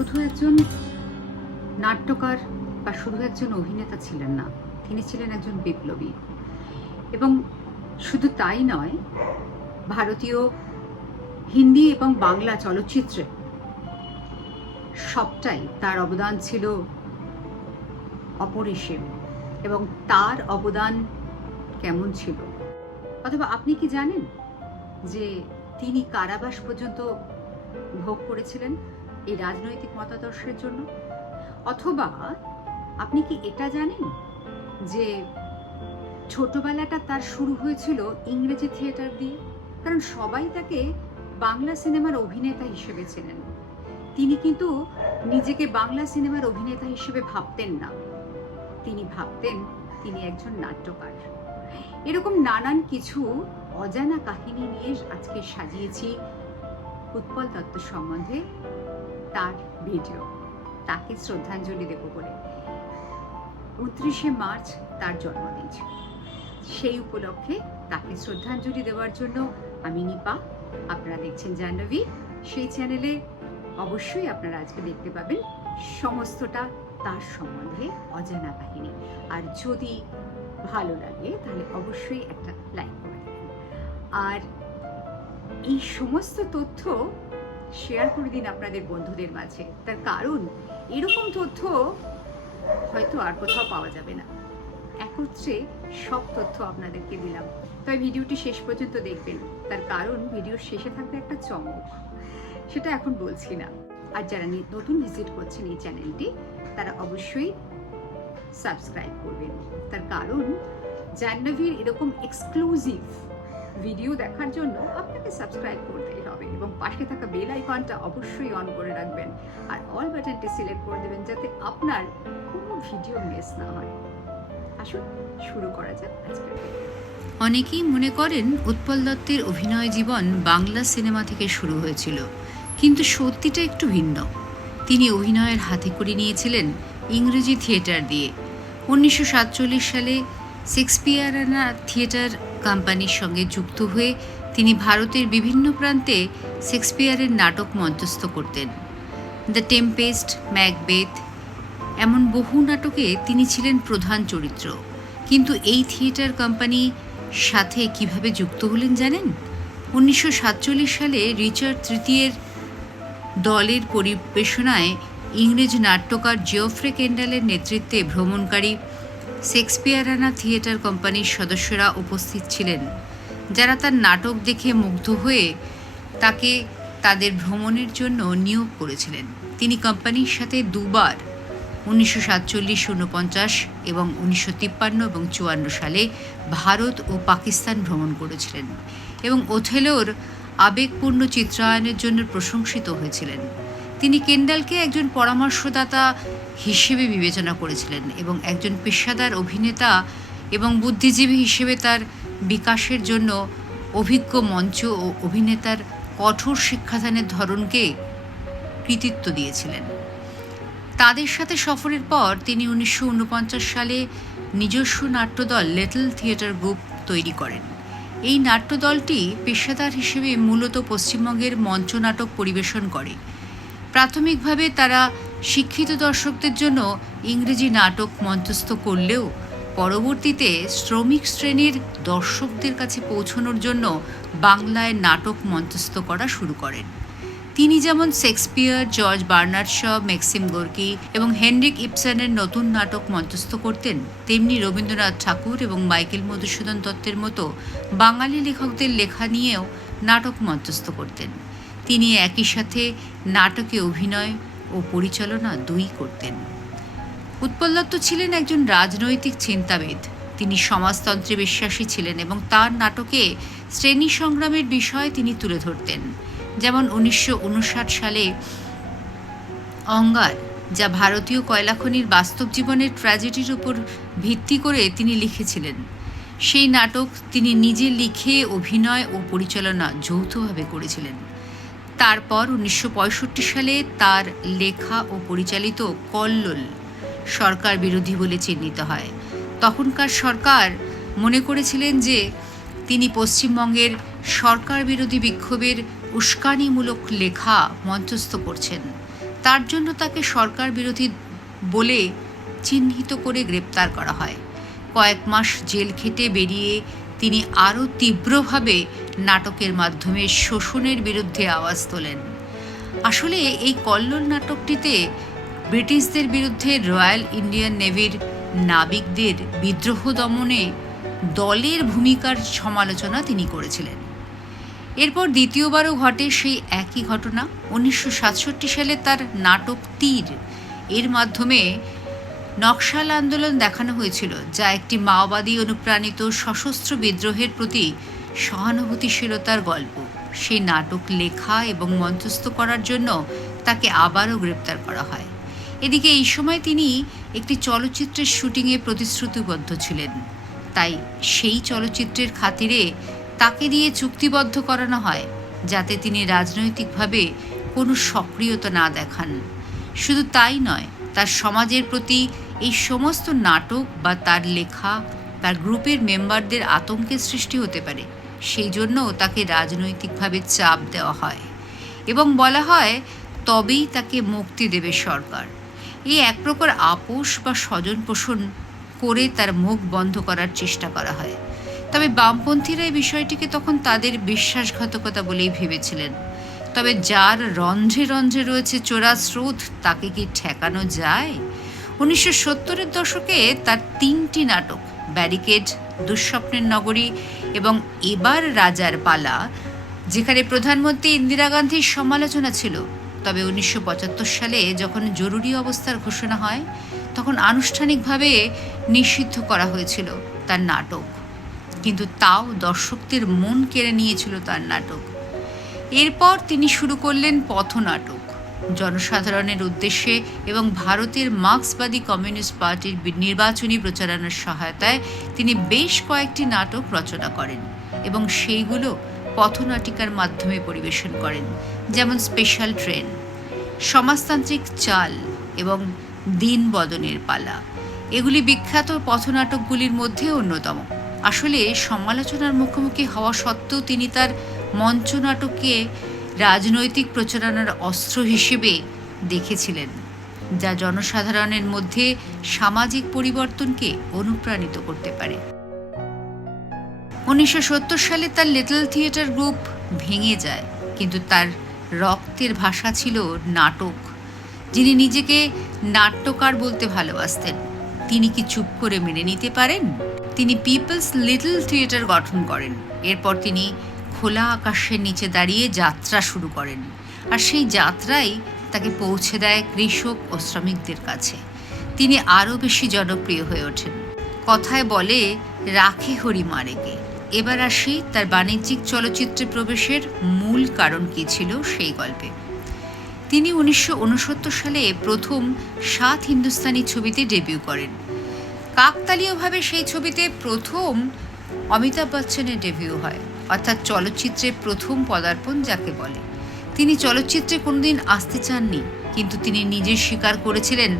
শুধু একজন নাট্যকার বা শুধু একজন অভিনেতা ছিলেন না, তিনি ছিলেন একজন বিপ্লবী। এবং শুধু তাই নয়, ভারতীয় হিন্দি এবং বাংলা চলচ্চিত্রে সবটাই তার অবদান ছিল অপরিসীম এবং তার অবদান কেমন ছিল? অথবা আপনি কি জানেন যে তিনি কারাবাস পর্যন্ত ভোগ করেছিলেন? এই রাজনৈতিক মতাদর্শের জন্য? অথবা আপনি কি এটা জানেন যে ছোটবেলাটা তার শুরু হয়েছিল ইংরেজি থিয়েটার দিয়ে? কারণ সবাই তাকে বাংলা সিনেমার অভিনেতা হিসেবে চেনেন। তিনি কিন্তু নিজেকে বাংলা সিনেমার অভিনেতা হিসেবে ভাবতেন না। তিনি ভাবতেন তিনি একজন নাট্যকার। এরকম নানান কিছু অজানা কাহিনী নিয়ে আজকে সাজিয়েছি। উৎপল দত্ত সম্বন্ধে তার ভিডিও। তাকে শ্রদ্ধাঞ্জলি দেব বলে। উনত্রিশে মার্চ তার জন্মদিন ছিল। সেই উপলক্ষে তাকে শ্রদ্ধাঞ্জলি দেওয়ার জন্য আমি নিপা। আপনারা দেখছেন জাহ্নবী। সেই চ্যানেলে অবশ্যই আপনারা আজকে দেখতে পাবেন সমস্তটা তার সম্বন্ধে অজানা কাহিনী। আর যদি ভালো লাগে, তাহলে অবশ্যই একটা লাইক করে দেবেন। আর এই সমস্ত তথ্য শেয়ার করে দিন আপনাদের বন্ধুদের মাঝে। তার কারণ, এরকম তথ্য হয়তো আর কোথাও পাওয়া যাবে না। একত্রে সব তথ্য আপনাদেরকে দিলাম। তবে ভিডিওটি শেষ পর্যন্ত দেখবেন। তার কারণ ভিডিওর শেষে থাকবে একটা চমক। সেটা এখন বলছি না। আর যারা নতুন ভিজিট করছেন এই চ্যানেলটি তারা অবশ্যই সাবস্ক্রাইব করবেন। তার কারণ, জাহ্নবীর এরকম এক্সক্লুসিভ ভিডিও দেখার জন্য আপনাকে সাবস্ক্রাইব হবে এবং পাশে থাকা বেল আইকনটা অবশ্যই অন করে রাখবেন। আর অল বাটনটি সিলেক্ট করে দেবেন যাতে আপনার কোনো ভিডিও মিস না হয়। আসুন, শুরু করা যাক আজকের অনেকেই মনে করেন উৎপল দত্তের অভিনয় জীবন বাংলা সিনেমা থেকে শুরু হয়েছিল। কিন্তু সত্যিটা একটু ভিন্ন। তিনি অভিনয়ের হাতে করে নিয়েছিলেন ইংরেজি থিয়েটার দিয়ে। উনিশশো সাতচল্লিশ সালে শেক্সপিয়ারানা থিয়েটার কোম্পানির সঙ্গে যুক্ত হয়ে তিনি ভারতের বিভিন্ন প্রান্তে শেক্সপিয়ারের নাটক মঞ্চস্থ করতেন। দ্য টেম্পেস্ট, ম্যাকবেথ, এমন বহু নাটকে তিনি ছিলেন প্রধান চরিত্র। কিন্তু এই থিয়েটার কোম্পানি সাথে কীভাবে যুক্ত হলেন জানেন? উনিশশো সাতচল্লিশ সালে রিচার্ড তৃতীয়ের দলের পরিবেশনায় ইংরেজ নাট্যকার জিওফ্রে কেন্ডালের নেতৃত্বে ভ্রমণকারী শেক্সপিয়ারানা থিয়েটার কোম্পানির সদস্যরা উপস্থিত ছিলেন। যারা তার নাটক দেখে মুগ্ধ হয়ে তাকে তাদের ভ্রমণের জন্য নিয়োগ করেছিলেন। তিনি কোম্পানির সাথে দুবার, উনিশশো সাতচল্লিশ উনপঞ্চাশ এবং উনিশশো তিপ্পান্ন এবং চুয়ান্ন সালে ভারত ও পাকিস্তান ভ্রমণ করেছিলেন এবং ওথেলোর আবেগপূর্ণ চিত্রায়নের জন্য প্রশংসিত হয়েছিলেন। তিনি কেন্ডালকে একজন পরামর্শদাতা হিসেবে বিবেচনা করেছিলেন এবং একজন পেশাদার অভিনেতা এবং বুদ্ধিজীবী হিসেবে তার বিকাশের জন্য অভিজ্ঞ মঞ্চ ও অভিনেতার কঠোর শিক্ষাদানের ধরনকে কৃতিত্ব দিয়েছিলেন। তাদের সাথে সফরের পর তিনি উনিশশো ঊনপঞ্চাশ সালে নিজস্ব নাট্যদল লিটল থিয়েটার গ্রুপ তৈরি করেন। এই নাট্যদলটি পেশাদার হিসেবে মূলত পশ্চিমবঙ্গের মঞ্চনাটক পরিবেশন করে। প্রাথমিকভাবে তারা শিক্ষিত দর্শকদের জন্য ইংরেজি নাটক মঞ্চস্থ করলেও পরবর্তীতে শ্রমিক শ্রেণির দর্শকদের কাছে পৌঁছানোর জন্য বাংলায় নাটক মঞ্চস্থ করা শুরু করেন। তিনি যেমন Shakespeare, George Bernard Shaw, Maxim Gorky এবং হেনরিক ইপসনের নতুন নাটক মঞ্চস্থ করতেন, তেমনি রবীন্দ্রনাথ ঠাকুর এবং মাইকেল মধুসূদন দত্তের মতো বাঙালি লেখকদের লেখা নিয়েও নাটক মঞ্চস্থ করতেন। তিনি একই সাথে নাটকে অভিনয় ও পরিচালনা দুই করতেন। উৎপল দত্ত ছিলেন একজন রাজনৈতিক চিন্তাবিদ। তিনি সমাজতন্ত্রে বিশ্বাসী ছিলেন এবং তার নাটকে শ্রেণি সংগ্রামের বিষয় তিনি তুলে ধরতেন। যেমন উনিশশো উনষাট সালে অঙ্গার, যা ভারতীয় কয়লাখনির বাস্তব জীবনের ট্র্যাজেডির উপর ভিত্তি করে তিনি লিখেছিলেন। সেই নাটক তিনি নিজে লিখে, অভিনয় ও পরিচালনা যৌথভাবে করেছিলেন। তারপর উনিশশো পঁয়ষট্টি সালে তার লেখা ও পরিচালিত কল্লোল সরকার বিরোধী বলে চিহ্নিত হয়। তখনকার সরকার মনে করেছিলেন যে তিনি পশ্চিমবঙ্গের সরকার বিরোধী বিক্ষোভের উস্কানিমূলক লেখা মঞ্চস্থ করছেন। তার জন্য তাকে সরকার বিরোধী বলে চিহ্নিত করে গ্রেপ্তার করা হয়। কয়েক মাস জেল খেটে বেরিয়ে তিনি আরও তীব্রভাবে নাটকের মাধ্যমে শোষণের বিরুদ্ধে আওয়াজ তোলেন। আসলে এই কল্লোল নাটকটিতে ব্রিটিশদের বিরুদ্ধে রয়্যাল ইন্ডিয়ান নেভির নাবিকদের বিদ্রোহ দমনে দলের ভূমিকার সমালোচনা তিনি করেছিলেন। এরপর দ্বিতীয়বারও ঘটে সেই একই ঘটনা। উনিশশো সাতষট্টি সালে তার নাটক তীর। এর মাধ্যমে নকশাল আন্দোলন দেখানো হয়েছিল, যা একটি মাওবাদী অনুপ্রাণিত সশস্ত্র বিদ্রোহের প্রতি সহানুভূতিশীলতার গল্প। সেই নাটক লেখা এবং মঞ্চস্থ করার জন্য তাকে আবারও গ্রেপ্তার করা হয়। এদিকে এই সময় তিনি একটি চলচ্চিত্রের শুটিংয়ে প্রতিশ্রুতিবদ্ধ ছিলেন। তাই সেই চলচ্চিত্রের খাতিরে তাকে দিয়ে চুক্তিবদ্ধ করানো হয়, যাতে তিনি রাজনৈতিকভাবে কোনো সক্রিয়তা না দেখান। শুধু তাই নয়, তার সমাজের প্রতি এই সমস্ত নাটক বা তার লেখা তার গ্রুপের মেম্বারদের আতঙ্কের সৃষ্টি হতে পারে। সেই জন্য তাকে রাজনৈতিকভাবে চাপ দেওয়া হয় এবং বলা হয়, তবেই তাকে মুক্তি দেবে সরকার। এই এক প্রকার আপোষ বা স্বজন পোষণ করে তার মুখ বন্ধ করার চেষ্টা করা হয়। তবে বামপন্থীরা এই বিষয়টিকে তখন তাদের বিশ্বাসঘাতকতা বলেই ভেবেছিলেন। তবে যার রন্ধ্রে রন্ধ্রে রয়েছে চোরা স্রোত, তাকে কি ঠেকানো যায়? উনিশশো সত্তরের দশকে তার তিনটি নাটক, ব্যারিকেড, দুঃস্বপ্নের নগরী এবং এবার রাজার পালা, যেখানে প্রধানমন্ত্রী ইন্দিরা গান্ধীর সমালোচনা ছিল তবে উনিশশো পঁচাত্তর সালে যখন জরুরি অবস্থার ঘোষণা হয়, তখন আনুষ্ঠানিকভাবে নিষিদ্ধ করা হয়েছিল তার নাটক। কিন্তু তাও দর্শকদের মন কেড়ে নিয়েছিল তার নাটক। এরপর তিনি শুরু করলেন পথনাটক। জনসাধারণের উদ্দেশ্যে এবং ভারতের মার্ক্সবাদী কমিউনিস্ট পার্টির নির্বাচনী প্রচারণার সহায়তায় তিনি বেশ কয়েকটি নাটক রচনা করেন এবং সেইগুলো পথনাটিকার মাধ্যমে পরিবেশন করেন। যেমন স্পেশাল ট্রেন সমাজতান্ত্রিক চাল এবং দিন বদনের পালা। এগুলি বিখ্যাত পথনাটকগুলির মধ্যে অন্যতম। আসলে সমালোচনার মুখোমুখি হওয়া সত্ত্বেও তিনি তার মঞ্চনাটককে রাজনৈতিক প্রচারণার অস্ত্র হিসেবে দেখেছিলেন, যা জনসাধারণের মধ্যে সামাজিক পরিবর্তনকে অনুপ্রাণিত করতে পারে। উনিশশো সত্তর সালে তার লিটল থিয়েটার গ্রুপ ভেঙে যায়, কিন্তু তার রক্তের ভাষা ছিল নাটক। যিনি নিজেকে নাট্যকার বলতে ভালোবাসতেন। তিনি কি চুপ করে মেনে নিতে পারেন? তিনি পিপলস লিটল থিয়েটার গঠন করেন। এরপর তিনি খোলা আকাশের নিচে দাঁড়িয়ে যাত্রা শুরু করেন। আর সেই যাত্রাই তাকে পৌঁছে দেয় কৃষক ও শ্রমিকদের কাছে। তিনি আরও বেশি জনপ্রিয় হয়ে ওঠেন। কথায় বলে, রাখে হরি মারেকে এবার আসি তার বাণিজ্যিক চলচ্চিত্রে প্রবেশের মূল কারণ কী ছিল সেই গল্পে। তিনি উনিশশো উনসত্তর সালে প্রথম সাত হিন্দুস্তানি ছবিতে ডেবিউ করেন। কাকতালীয়ভাবে সেই ছবিতে প্রথম অমিতাভ বচ্চনের ডেবিউ হয়, অর্থাৎ চলচ্চিত্রে প্রথম পদার্পণ যাকে বলে। তিনি চলচ্চিত্রে কোনোদিন আসতে চাননি, কিন্তু তিনি নিজে স্বীকার করেছিলেন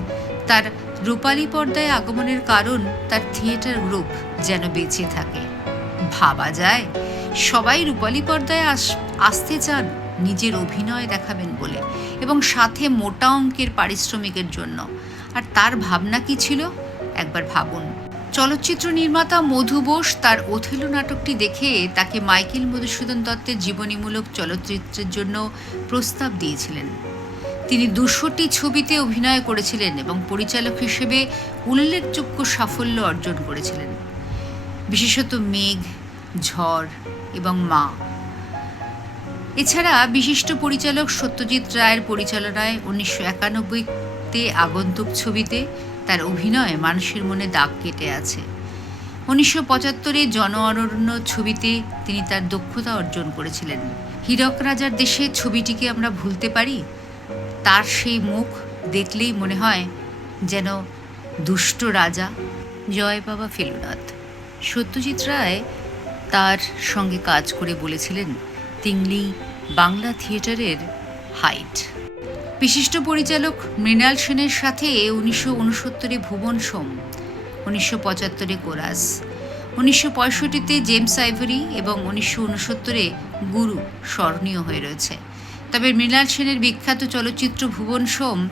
তার রূপালী পর্দায় আগমনের কারণ তার থিয়েটার গ্রুপ যেন বেঁচে থাকে। ভাবা যায়। সবাই রূপালী পর্দায় আস- আসতে চান নিজের অভিনয় দেখাবেন বলে এবং সাথে মোটা অঙ্কের পারিশ্রমিকের জন্য। আর তার ভাবনা কি ছিল? একবার ভাবুন। চলচ্চিত্র নির্মাতা মধু বোস তার ওথেলো নাটকটি দেখে তাকে মাইকেল মধুসূদন দত্তের জীবনীমূলক চলচ্চিত্রের জন্য প্রস্তাব দিয়েছিলেন। তিনি দুশোটি ছবিতে অভিনয় করেছিলেন এবং পরিচালক হিসেবে উল্লেখযোগ্য সাফল্য অর্জন করেছিলেন। বিশেষত মেঘ ঝড় এবং মা। এছাড়া বিশিষ্ট পরিচালক সত্যজিৎ রায়ের পরিচালনায় উনিশশো একানব্বইতে আগন্তুক ছবিতে তার অভিনয় মানুষের মনে দাগ কেটে আছে। উনিশশো পঁচাত্তরে জন অরণ্য ছবিতে তিনি তার দক্ষতা অর্জন করেছিলেন। হীরক রাজার দেশে ছবিটিকে আমরা ভুলতে পারি? তার সেই মুখ দেখলেই মনে হয় যেন দুষ্ট রাজা। জয় বাবা ফেলুনাথ। সত্যজিৎ রায় তার সঙ্গে কাজ করে বলেছিলেন তিংলি বাংলা থিয়েটারের হাইট। বিশিষ্ট পরিচালক মৃণাল সেনের সাথে উনিশশো উনসত্তরে ভুবন সোম, উনিশশো পঁচাত্তরে কোরাস, উনিশশো পঁয়ষট্টিতে জেমস আইভরি এবং উনিশশো উনসত্তরে গুরু স্মরণীয় হয়ে রয়েছে। তবে মৃণাল সেনের বিখ্যাত চলচ্চিত্র ভুবন সোম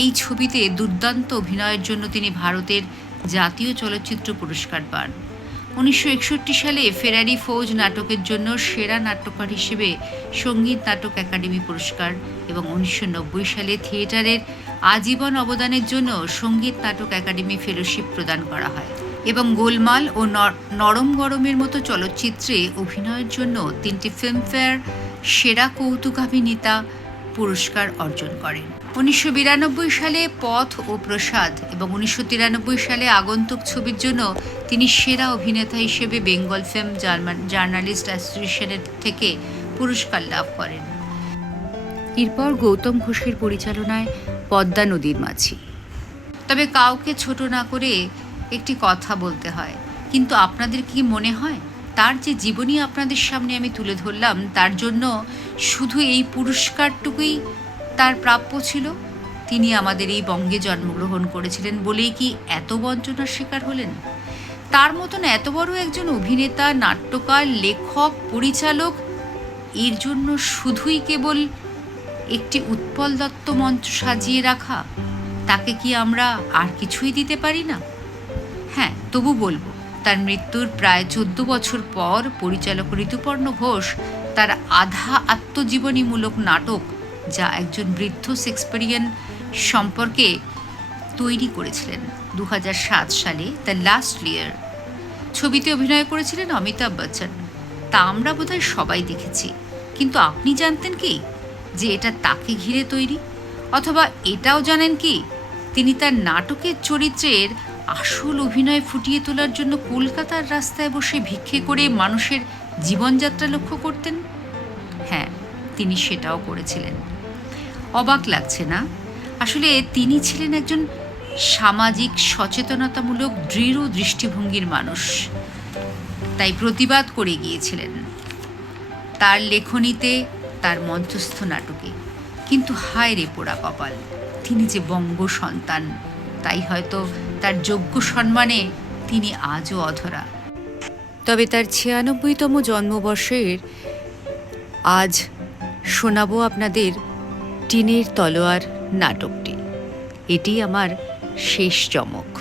এই ছবিতে দুর্দান্ত অভিনয়ের জন্য তিনি ভারতের জাতীয় চলচ্চিত্র পুরস্কার পান। উনিশশো একষট্টি সালে ফেরারি ফৌজ নাটকের জন্য সেরা নাট্যকার হিসেবে সংগীত নাটক একাডেমি পুরস্কার এবং উনিশশো নব্বই সালে থিয়েটারের আজীবন অবদানের জন্য সংগীত নাটক একাডেমি ফেলোশিপ প্রদান করা হয় এবং গোলমাল ও নর- নরম গরমের মতো চলচ্চিত্রে অভিনয়ের জন্য তিনটি ফিল্মফেয়ার সেরা কৌতুকাভিনেতা পুরস্কার অর্জন করেন। উনিশশো বিরানব্বই সালে পথ ও প্রসাদ এবং উনিশশো তিরানব্বই সালে আগন্তুক ছবির জন্য তিনি সেরা অভিনেতা হিসেবে বেঙ্গল ফিল্ম জার্মান জার্নালিস্ট অ্যাসোসিয়েশনের থেকে পুরস্কার লাভ করেন। এরপর গৌতম ঘোষের পরিচালনায় পদ্মা নদীর মাঝি। তবে কাউকে ছোট না করে একটি কথা বলতে হয়। কিন্তু আপনাদের কি মনে হয়? তার যে জীবনী আপনাদের সামনে আমি তুলে ধরলাম, তার জন্য শুধু এই পুরস্কারটুকুই তার প্রাপ্য ছিল। তিনি আমাদের এই বঙ্গে জন্মগ্রহণ করেছিলেন বলেই কি এত বঞ্চনার শিকার হলেন? তার মতন এত বড় একজন অভিনেতা, নাট্যকার, লেখক, পরিচালক, এর জন্য শুধুই কেবল একটি উৎপল দত্ত মঞ্চ সাজিয়ে রাখা, তাকে কি আমরা আর কিছুই দিতে পারি না? হ্যাঁ তবু বলব, তার মৃত্যুর প্রায় চোদ্দ বছর পর পরিচালক ঋতুপর্ণ ঘোষ তার আধা আত্মজীবনীমূলক নাটক যা একজন বৃদ্ধ শেক্সপিয়ারিয়ান সম্পর্কে তৈরি করেছিলেন দু হাজার সাত সালে দ্য লাস্ট ইয়ার ছবিতে অভিনয় করেছিলেন অমিতাভ বচ্চন। তা আমরা বোধহয় সবাই দেখেছি। কিন্তু আপনি জানতেন কি? যে এটা তাকে ঘিরে তৈরি? অথবা এটাও জানেন কি? তিনি তার নাটকের চরিত্রের আসল অভিনয় ফুটিয়ে তোলার জন্য কলকাতার রাস্তায় বসে ভিক্ষে করে মানুষের জীবনযাত্রা লক্ষ্য করতেন? হ্যাঁ তিনি সেটাও করেছিলেন। অবাক লাগছে না? আসলে তিনি ছিলেন একজন সামাজিক সচেতনতামূলক দৃঢ় দৃষ্টিভঙ্গির মানুষ। তাই প্রতিবাদ করে গিয়েছিলেন। তার লেখনীতে, তার মঞ্চস্থ নাটকে। কিন্তু হায় রে পোড়া কপাল, তিনি যে বঙ্গ সন্তান, তাই হয়তো তার যোগ্য সম্মানে তিনি আজও অধরা। তবে তার ছিয়ানব্বইতম জন্মবর্ষের আজ শোনাবো আপনাদের টিনের তলোয়ার নাটকটি। এটি আমার শেষ চমক।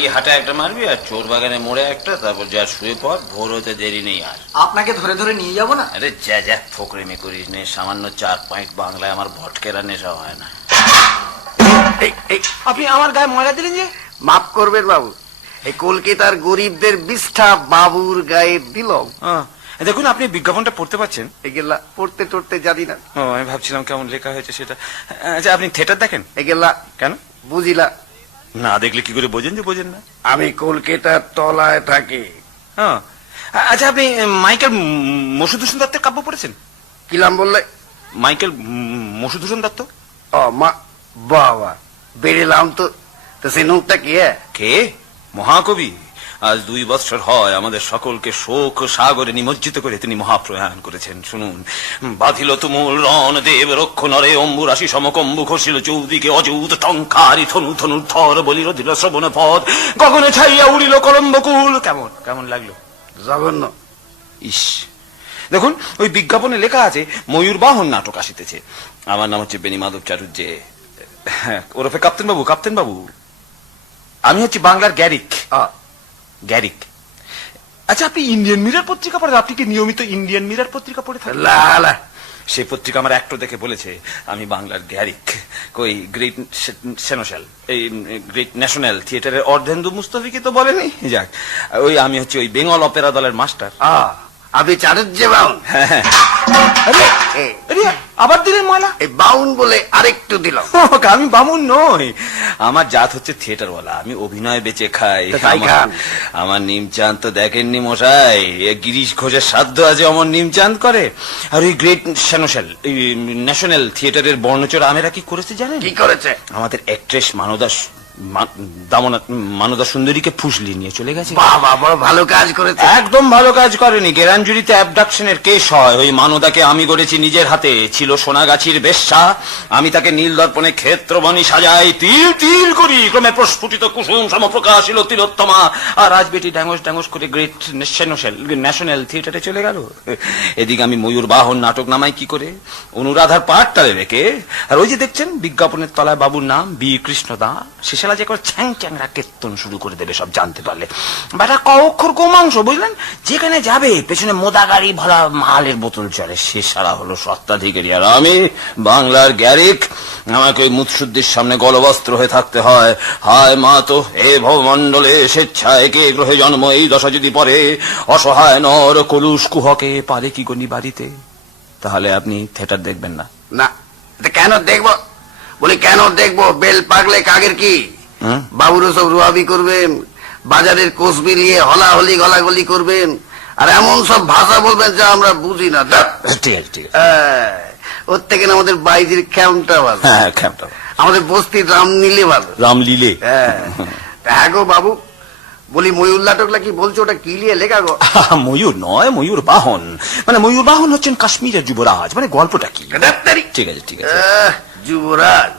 হাঁড়ি হাঁটা একটা মারবি আর চোর বাগানে মোড়ে একটা তারপর যা শুয়ে পর ভোর হতে দেরি নেই আর। আপনাকে ধরে ধরে নিয়ে যাব না? আরে যা যা ফকরেমি করিস নে সামান্য চার পয়েন্ট বাংলায় আমার ভটকেরা নেশা হয় না। এই এই আপনি আমার গায়ে ময়লা দিলেন যে? মাফ করবেন বাবু এই কলকাতার গরিবদের বিষ্ঠা বাবুর গায়ে দিলম। দেখুন আপনি বিজ্ঞাপনটা পড়তে পারছেন এগুলা পড়তে টড়তে জানি না। ও আমি ভাবছিলাম কেমন লেখা হয়েছে সেটা। আচ্ছা আপনি থিয়েটার দেখেন? এগুলা কেন? বুঝিলা না দেখলে কি করে বোঝেন যে বোঝেন না? আমি কলকাতার তলায় থাকি। হ্যাঁ আচ্ছা আপনি মাইকেল মসুদূষণ দত্তের কাব্য পড়েছেন? কিলাম বললে? মাইকেল মসুদূষণ দত্ত? ও মা বাবা বেরেলাম তো। তো সে নোটটা কে? কে? মহাকবি। আজ দুই বৎসর হয় আমাদের সকলকে শোক সাগরে নিমজ্জিত করে তিনি মহাপ্রয়াণ করেছেন। শুনুন বাঁধিল তুমুল রণ দেব রক্ষ নরে অম্বু রাশি সমকম্বু খসিল চৌদিকে অযৌত টঙ্কারি ধনু ধনুর থর বলিল দিল শ্রবণ পদ গগনে ছাইয়া উড়িল কলম্বকুল কেমন কেমন লাগল? জঘন্য। ইস। দেখুন ওই বিজ্ঞাপনে লেখা আছে ময়ূর বাহন নাটক আসিতেছে। আমার নাম হচ্ছে বেনি মাধব চাটুর্যে। হ্যাঁ, ওরফে কাপ্তেন বাবু কাপ্তেন বাবু আমি হচ্ছি বাংলার গ্যারিক। গ্যারিক। আচ্ছা আপনি ইন্ডিয়ান মিরার পত্রিকা পড়েন? আপনি কি নিয়মিত ইন্ডিয়ান মিরার পত্রিকা পড়ে থাকেন? লা লা। সেই পত্রিকা আমার একটু দেখে বলেছে আমি বাংলার গ্যারিক। কই গ্রেট সেনোশাল এই গ্রেট ন্যাশনাল থিয়েটারের অর্ধেন্দু মুস্তফিকে তো বলেনি? যাক ওই আমি হচ্ছে ওই বেঙ্গল অপেরা দলের মাস্টার। আ, আপনি চাটুর্যে বাউন হ্যাঁ হ্যাঁ আবার দিলেন ময়লা এই বাউন বলে আরেকটু দিল। আমি বামুন নই। আমার জাত হচ্ছে থিয়েটারওয়ালা আমি অভিনয় বেঁচে খাই। আমার- খান। নিমচাঁদ তো দেখেননি মশাই। গিরিশ ঘোষের সাধ্য আছে অমর নিমচাঁদ করে। আর ওই গ্রেট ন্যাশনাল ন্যাশনাল থিয়েটারের বর্ণচর আমেরা কি করেছে জানেন? কি করেছে? আমাদের অ্যাক্ট্রেস মানদা সু- মা- দামনা মানদা সুন্দরীকে ফুসলি নিয়ে চলে গেছে। বাবা বড় ভালো কাজ করেছে। একদম ভালো কাজ করেনি। গেরাঞ্জুরিতে অ্যাবডাকশনের কেস হয়। ওই মানদাকে আমি করেছি নিজের হাতে। ছিল সোনাগাছির বেশ্যা। আমি তাকে নীল দর্পণে ক্ষেত্রবনি সাজাই। তিল তিল করি। ক্রমে প্রস্ফুটিত কুসুম সমপ্রকাশিল তিলোত্তমা। আর আজ বেটি ড্যাঙ্গস ড্যাঙ্গস করে গ্রেট ন্যাশনাল থিয়েটারে চলে গেল। এদিকে আমি ময়ূর বাহন নাটক নামাই কি করে? অনুরাধার পাঠটারে রেখে। আর ওই যে দেখছেন বিজ্ঞাপনের তলায় বাবুর নাম বি কৃষ্ণ দা যে করে ছ্যাং চ্যাংরা কেত্তন শুরু করে দেবে, সব জানতে পারলে। বেটা ক অক্ষর কো মাংস বুঝলেন? যেখানে যাবে, পেছনে মোদা গাড়ি ভরা মালের বোতল চলে সে সারা হলো সত্ত্বাধিকারী আর আমি, বাংলার গ্যারিক, আমাকে ওই মুৎসুদ্দির সামনে গলবস্ত্র হয়ে থাকতে হয়। হায় মা তো, এ ভবমণ্ডলে স্বেচ্ছায় কে গ্রহে জন্ম? এই দশা যদি পরে অসহায় নর কলুষ কুহকে পারে কি গনি বাড়িতে? তাহলে আপনি থিয়েটার দেখবেন না। না কেন দেখব? বলি কেন দেখব? বেল পাগলে কাগের কি? বাবুরও সব রুয়াবি করবেন বাজারের কোষ বেরিয়ে হলাহলি গলাগলি করবেন আর এমন সব ভাষা বলবেন যা আমরা বুঝি না। ঠিক আছে ঠিক হ্যাঁ, ওর থেকে আমাদের বাইজির ক্যাম্পটা ভালো। হ্যাঁ ক্যাম্পটা আমাদের বস্তির রাম নিলে ভালো। রামলীলে হ্যাঁ হ্যাঁ গো বাবু বলি ময়ূর নাটকলা কি বলছো ওটা কি লিয়ে লেখা গো? ময়ূর নয় ময়ূর বাহন। মানে ময়ূর বাহন হচ্ছেন কাশ্মীরের যুবরাজ। মানে গল্পটা কি? ঠিক আছে ঠিক আছে। যুবরাজ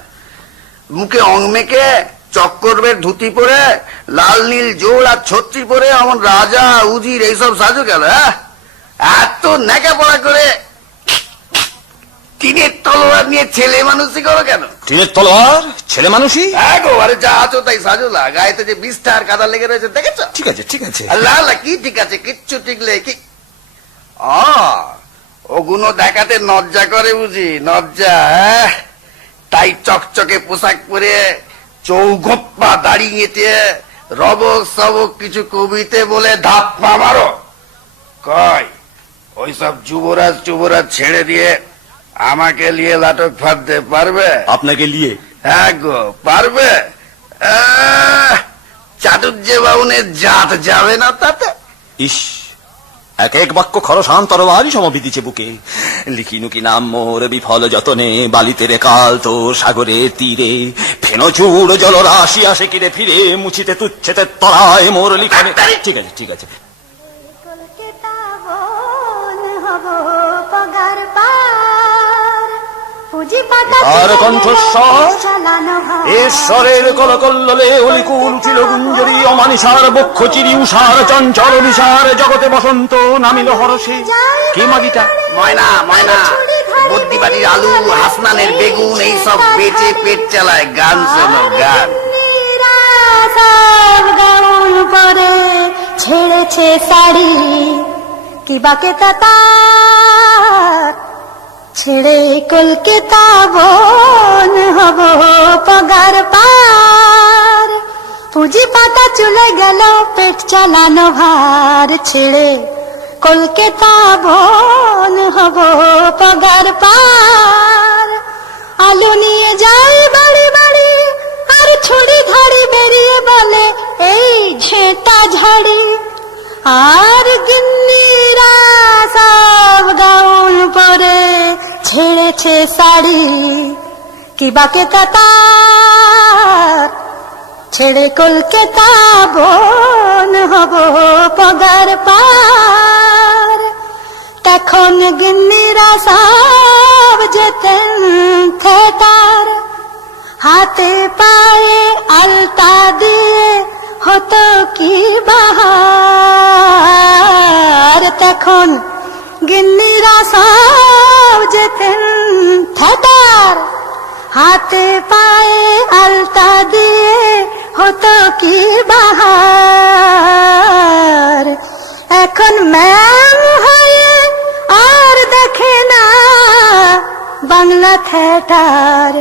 মুখে অং মেকে চক্করবের ধুতি পরে লাল নীল জোড় আর ছত্রি পরে এমন রাজা উজির এইসব সাজু গেল হ্যাঁ? এত নেকা পড়া করে টিনের তলোয়ার নিয়ে ছেলে মানুষই করো কেন? টিনের তলোয়ার? ছেলে মানুষই? হ্যাঁ গো আরে যা আছো তাই সাজুলা গায়েতে যে বিষ্ঠা আর কাদা লেগে রয়েছে দেখেছ? ঠিক আছে ঠিক আছে। আল্লাহ আল্লাহ কি ঠিক আছে? কিচ্ছু টিকলে কি? আ, ওগুলো দেখাতে নজ্জা করে বুঝি নজ্জা হ্যাঁ? তাই চকচকে পোশাক পরে চৌগপ্পা দাঁড়িয়েতে রবক সবক কিছু কবিতে বলে ধাপ্পা মারো। কয় ওইসব যুবরাজ যুবরাজ ছেড়ে দিয়ে আমাকে নিয়ে নাটক ফাঁদতে পারবে? আপনাকে নিয়ে? হ্যাঁ গো পারবে। চাটুর্যে বাউনের জাত যাবে না তাতে? ইস এক এক বাক্য খরসান তরবারি সমবিদিছে বুকে। লিখিনু কি নাম মোর বিফল যতনে বালিতে রে কাল তো সাগরে তীরে। ফেন চূড় জলরাশি আসে কিরে ফিরে মুছিতে তুচ্ছেতে তরায় মোর লিখানে ঠিক আছে ঠিক আছে। পাতা কণ্ঠস্বর ঈশ্বরের কলকল্ললে অলিকুল উঠিল গুঞ্জরি অমানিসার বক্ষ চিরি উষার চঞ্চল নিসার জগতে বসন্ত নামিল হরসে কে মাগিটা ময়না ময়না বদ্যিবাড়ির আলু হাসনানের বেগুন এইসব বেচে পেট চালায় গান শোনো গান। গাউন পরে ছেড়েছে শাড়ি কি বাকে তাতার ছেড়ে কলকাতা বন হব পগার পার। পুঁজি পাতা চলে গেল, পেট চালানো ভার ছেড়ে কলকাতা বন হব পগার পার। আলো নিয়ে যাই বাড়ি বাড়ি, আর ছুরি ধরে বেরিয়ে বলে, এই ঝেঁটা ঝাড়ি। আর গিন্নিরা সব গাউন পরে ছেড়েছে শাড়ি। কি বাকে কাতার ছেড়ে কলকাতা বন হব পগার পার। তখন গিন্নিরা সব যেতেন থেতার হাতে পায়ে আলতা দিয়ে হতো কি বাহার? তখন গিন্নিরা সব যেতেন থেতার। হাতে পায়ে আলতা দিয়ে হতো কি বাহার? এখন ম্যাম হয়ে আর দেখে না থিয়েটার,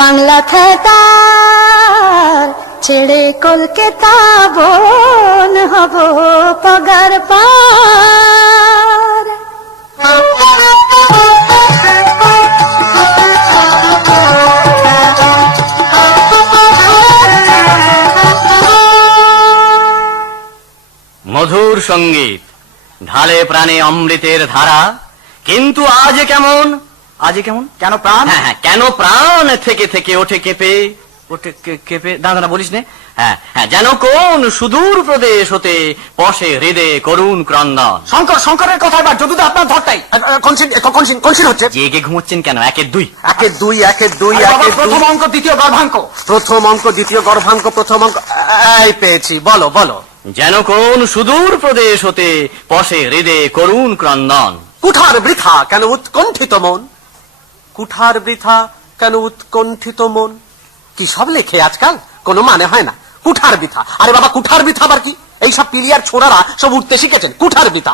বাংলা থিয়েটার। ছেড়ে কলকাতা বন হব পগার পার। মধুর সংগীত ঢালে প্রাণে অমৃতের ধারা কিন্তু আজ কেমন? আজ কেমন? কেন প্রাণ? হ্যাঁ হ্যাঁ কেন প্রাণ থেকে থেকে ওঠে কেঁপে? কেঁপে দাদা বলিস নে। হ্যাঁ হ্যাঁ যেন কোন সুদূর প্রদেশ হতে পশে হৃদে করুণ ক্রন্দন। শঙ্কর শঙ্করের কথা এবার যদি আপনার ধরতাই কনসিন কনসিন কনসিন হচ্ছে? জেগে ঘুমোচ্ছেন কেন? একের দুই। একের দুই একের দুই একের প্রথম অঙ্ক দ্বিতীয় গর্ভাঙ্ক। প্রথম অঙ্ক দ্বিতীয় গর্ভাঙ্ক প্রথম অঙ্ক এই পেয়েছি। বলো বলো। যেন কোন সুদূর প্রদেশ হতে পশে হৃদে করুণ ক্রন্দন। কুঠার বৃথা কেন উৎকণ্ঠিত মন? কুঠার বৃথা কেন উৎকণ্ঠিত মন? কি সব লেখে আজকাল? কোনো মানে হয় না। কুঠার বৃথা। আরে বাবা কুঠার বৃথা আবার কি? এই সব পিলিয়ার ছোড়ারা সব উঠতে শিখেছেন। কুঠার বৃথা।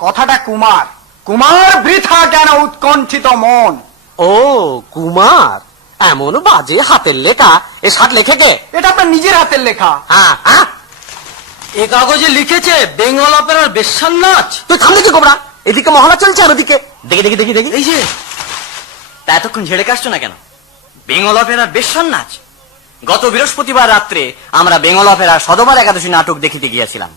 কথাটা কুমার। কুমার বৃথা কেন উৎকণ্ঠিত মন? ও কুমার। এমন বাজে হাতের লেখা। এ সাত লেখে কে? এটা আপনার নিজের হাতের লেখা। হ্যাঁ হ্যাঁ। এ কাগজে লিখেছে বেঙ্গল অপেরার বেশ্যান নাচ তুই থামলি কি গোবরা এদিকে মহলা চলছে আর ওদিকে। দেখি দেখি দেখি দেখি। এই যে তা এতক্ষণ ঝেড়ে কাশছো না কেন? বেঙ্গল অপেরার বেশ্যান নাচ। গত বৃহস্পতিবার রাত্রে আমরা বেঙ্গল অপেরার সদবার একাদশী নাটক দেখিতে গিয়েছিলাম।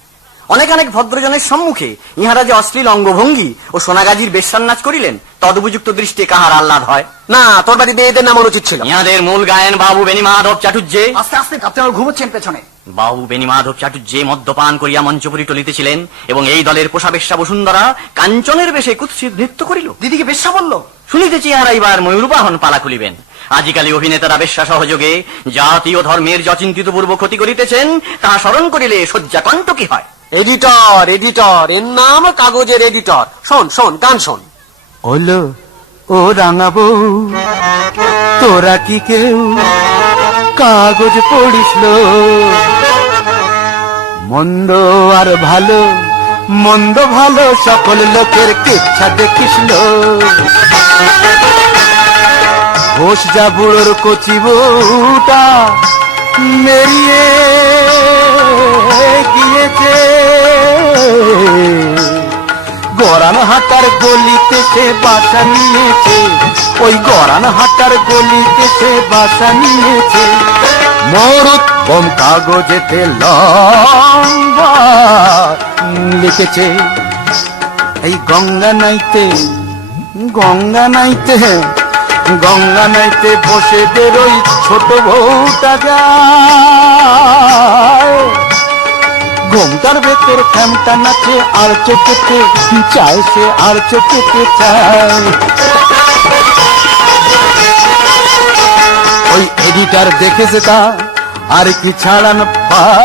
অনেক অনেক ভদ্রজনের সম্মুখে ইহারা যে অশ্লীল অঙ্গভঙ্গি ও সোনাগাজির বেশ্যান নাচ করিলেন তদুপযুক্ত দৃষ্টি কাহার আহ্লাদ হয়? না তোর বাড়িতে এদের নাম অনুচিত ছিল। ইহাদের মূল গায়েন বাবু বেনি মাধব চাটুর্যে আস্তে আস্তে কাঁপতে আমার ঘুমোচ্ছেন পেছনে। বাবু বেনি মাধব চাটুর্যে মদ্যপান করিয়া মঞ্চপুরি টলিতেছিলেন এবং এই দলের পোষা বেশ্যা বসুন্ধরা কাঞ্চনের বেশে কুৎসিত নৃত্য করিল। দিদিকে বেশ্যা বলল? শুনিতেছি আর এইবার ময়ূরবাহন পালা খুলিবেন। আজিকালি অভিনেতারা বেশ্যা সহযোগে জাতীয় ধর্মের যচিন্তিত পূর্ব ক্ষতি করিতেছেন তাহা স্মরণ করিলে শয্যা কণ্ঠ কি হয়? এডিটর এডিটর এর নাম কাগজের এডিটর শোন শোন গান শোন। ওলো ও রাঙাবো তোরা কি কেউ কাগজ পড়িসল? মন্দ আর ভালো মন্দ ভালো সকল লোকের কেচ্ছা দেখিসল। ঘোষ যা বুড়োর কচি বউটা মেরিয়ে গিয়েছে গরান হাটার গলিতে সে বাসা নিয়েছে। ওই গরান হাটার গলিতে সে বাসা নিয়েছে। মরুত কম কাগজেতে লম্বা লিখেছে। এই গঙ্গা নাইতে গঙ্গা নাইতে গঙ্গা নাইতে বসে বেরোই ছোট বউটা যায়। ঘুমটার ভেতর ফ্যামটা নাচে, আর চোখেতে চায় সে, আর চোখেতে চায়। ওই এডিটার দেখেছে তা আর কি ছাড়ান পায়।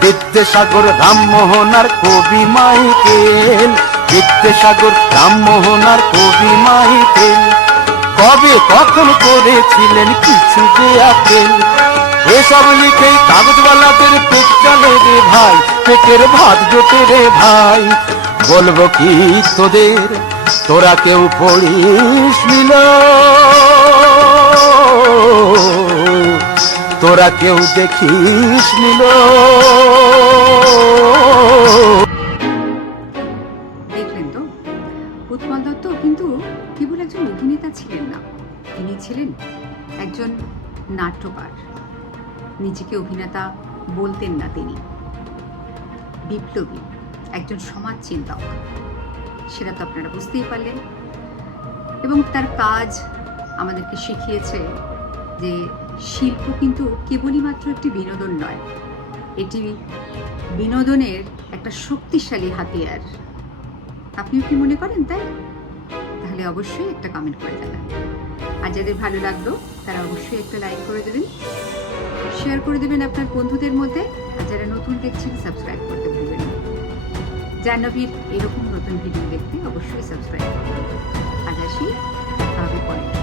বিদ্যাসাগর, রামমোহন আর কবি মাইকেল বিদ্যাসাগর রামমোহন আর কবি মাইকেল কবে কখন করেছিলেন কিছু যে আপেল? এসব লিখে কাগজওয়ালাদের পেট চলে রে ভাই, পেটের ভাত জোটে রে ভাই। বলব কি তোদের, তোরা কেউ পড়িস নিল? তোরা কেউ দেখিস নিল? নিজেকে অভিনেতা বলতেন না তিনি। বিপ্লবী, একজন সমাজ চিন্তক সেটা তো আপনারা বুঝতেই পারলেন। এবং তার কাজ আমাদেরকে শিখিয়েছে যে শিল্প কিন্তু কেবলই মাত্র একটি বিনোদন নয়, এটি বিনোদনের একটা শক্তিশালী হাতিয়ার। আপনিও কি মনে করেন তাই? তাহলে অবশ্যই একটা কমেন্ট করে দেবেন আর যাদের ভালো লাগল, তারা অবশ্যই একটা লাইক করে দেবেন। শেয়ার করে দেবেন আপনার বন্ধুদের মধ্যে। আর যারা নতুন দেখছেন সাবস্ক্রাইব করতে ভুলবেন না। জাহ্নবীর এরকম নতুন ভিডিও দেখতে অবশ্যই সাবস্ক্রাইব করবেন। আজ আসি তাহলে পরে।